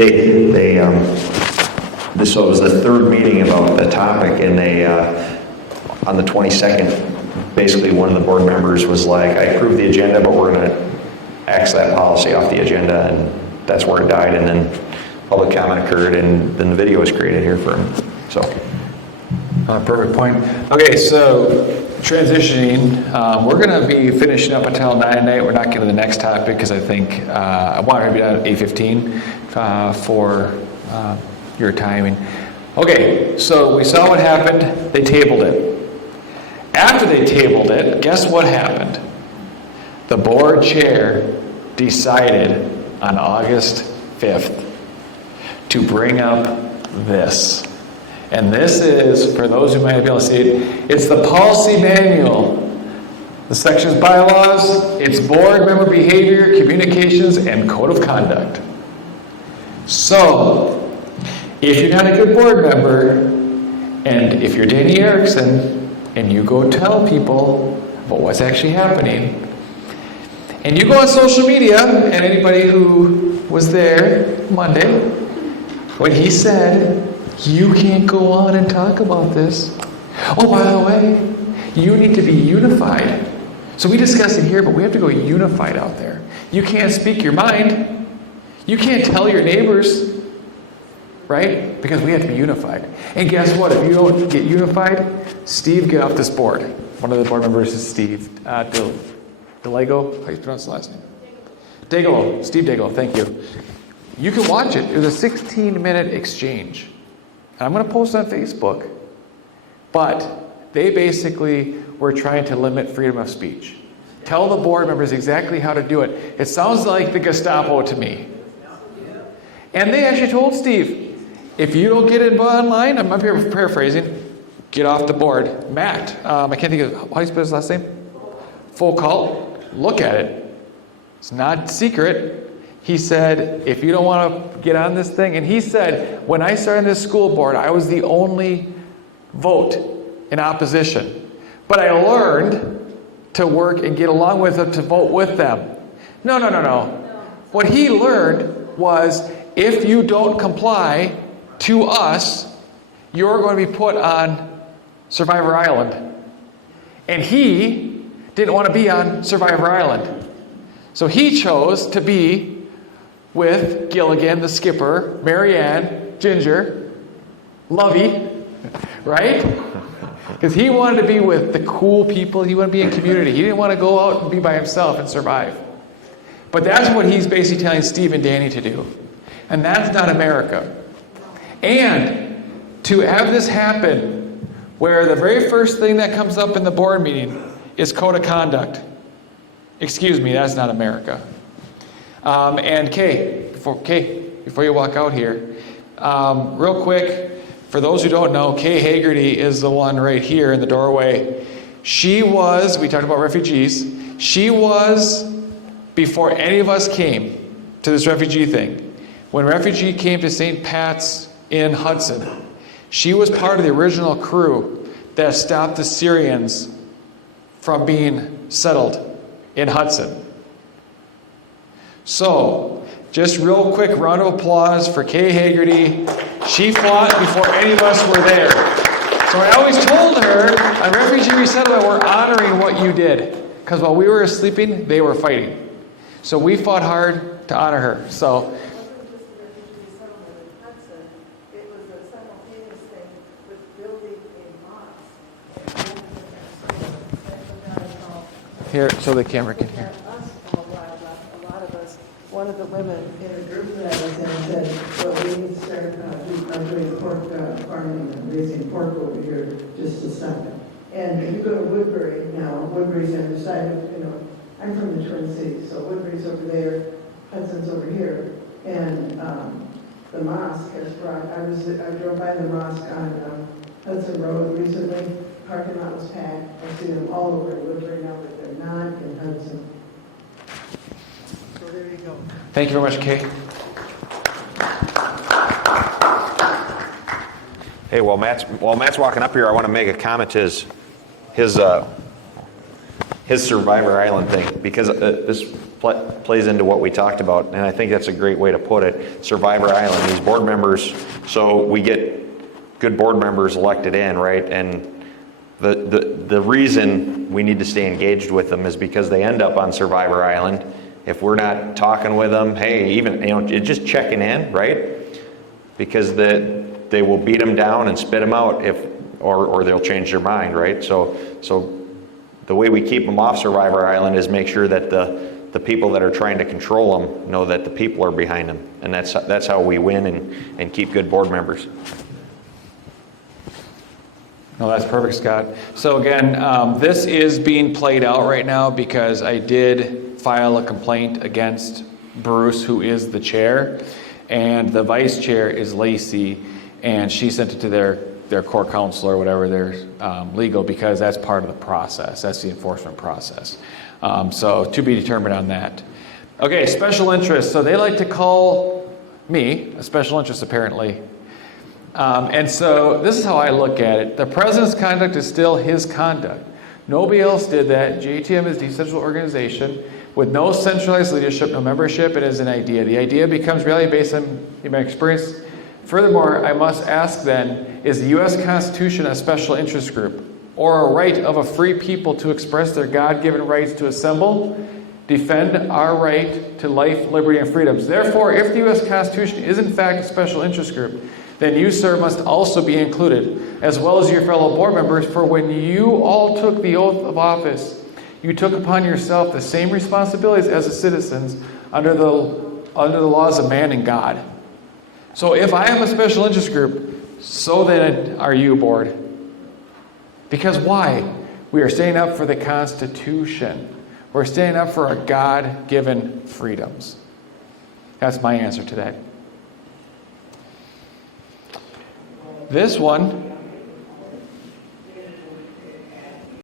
So it was the third meeting about the topic, and they, on the 22nd, basically one of the board members was like, I approved the agenda, but we're gonna X that policy off the agenda, and that's where it died, and then public comment occurred, and then the video was created here for him, so. Perfect point. Okay, so transitioning, we're going to be finishing up until 9 tonight. We're not getting to the next topic because I think I want to be done at 8:15 for your timing. Okay, so we saw what happened. They tabled it. After they tabled it, guess what happened? The board chair decided on August 5th to bring up this. And this is, for those who might not be able to see it, it's the policy manual. The section's bylaws, it's board member behavior, communications, and code of conduct. So, if you're not a good board member, and if you're Danny Erickson, and you go tell people about what's actually happening, and you go on social media, and anybody who was there Monday, when he said, you can't go on and talk about this. Oh, by the way, you need to be unified. So we discussed it here, but we have to go unified out there. You can't speak your mind. You can't tell your neighbors, right? Because we have to be unified. And guess what? If you don't get unified, Steve, get off this board. One of the board members is Steve Delego. How do you pronounce the last name? Dagelo. Steve Dagelo, thank you. You can watch it. It was a 16-minute exchange. And I'm going to post it on Facebook. But they basically were trying to limit freedom of speech. Tell the board members exactly how to do it. It sounds like the Gestapo to me. And they actually told Steve, if you don't get it online, I'm up here paraphrasing, get off the board. Matt, I can't think of, how do you spell his last name? Foucault, look at it. It's not secret. He said, if you don't want to get on this thing, and he said, when I started this school board, I was the only vote in opposition. But I learned to work and get along with them, to vote with them. No. What he learned was, if you don't comply to us, you're going to be put on Survivor Island. And he didn't want to be on Survivor Island. So he chose to be with Gilligan, the skipper, Marianne, Ginger, Lovey, right? Because he wanted to be with the cool people. He wanted to be in community. He didn't want to go out and be by himself and survive. But that's what he's basically telling Steve and Danny to do. And that's not America. And to have this happen, where the very first thing that comes up in the board meeting is code of conduct. Excuse me, that's not America. And Kay, before you walk out here, real quick, for those who don't know, Kay Hagerty is the one right here in the doorway. She was, we talked about refugees, she was, before any of us came to this refugee thing, when refugee came to St. Pat's in Hudson, she was part of the original crew that stopped the Syrians from being settled in Hudson. So, just real quick round of applause for Kay Hagerty. She fought before any of us were there. So I always told her, on refugee resettlement, we're honoring what you did. Because while we were sleeping, they were fighting. So we fought hard to honor her. So. Here, so the camera can hear. A lot of us, one of the women in a group that I was in said, well, we need to start doing pork farming and raising pork over here just to stop it. And if you go to Woodbury now, Woodbury's on the side of, I'm from the Twin Cities, so Woodbury's over there, Hudson's over here. And the mosque has brought, I drove by the mosque on Hudson Road recently. Parking lot was packed. I see them all over Woodbury now, but they're not in Hudson. So there you go. Thank you very much, Kay. Hey, while Matt's walking up here, I want to make a comment to his his Survivor Island thing, because this plays into what we talked about, and I think that's a great way to put it. Survivor Island, these board members, so we get good board members elected in, right? And the reason we need to stay engaged with them is because they end up on Survivor Island. If we're not talking with them, hey, even, just checking in, right? Because they will beat them down and spit them out or they'll change their mind, right? So the way we keep them off Survivor Island is make sure that the people that are trying to control them know that the people are behind them, and that's how we win and keep good board members. No, that's perfect, Scott. So again, this is being played out right now because I did file a complaint against Bruce, who is the chair, and the vice chair is Lacey, and she sent it to their core counsel or whatever, their legal, because that's part of the process. That's the enforcement process. So to be determined on that. Okay, special interest. So they like to call me a special interest, apparently. And so this is how I look at it. The president's conduct is still his conduct. Nobody else did that. JTM is a decentralized organization with no centralized leadership, no membership. It is an idea. The idea becomes reality based on human experience. Furthermore, I must ask then, is the U.S. Constitution a special interest group or a right of a free people to express their God-given rights to assemble, defend our right to life, liberty, and freedoms? Therefore, if the U.S. Constitution is in fact a special interest group, then you, sir, must also be included, as well as your fellow board members, for when you all took the oath of office, you took upon yourself the same responsibilities as the citizens under the laws of man and God. So if I am a special interest group, so then are you, board. Because why? We are standing up for the Constitution. We're standing up for our God-given freedoms. That's my answer to that. This one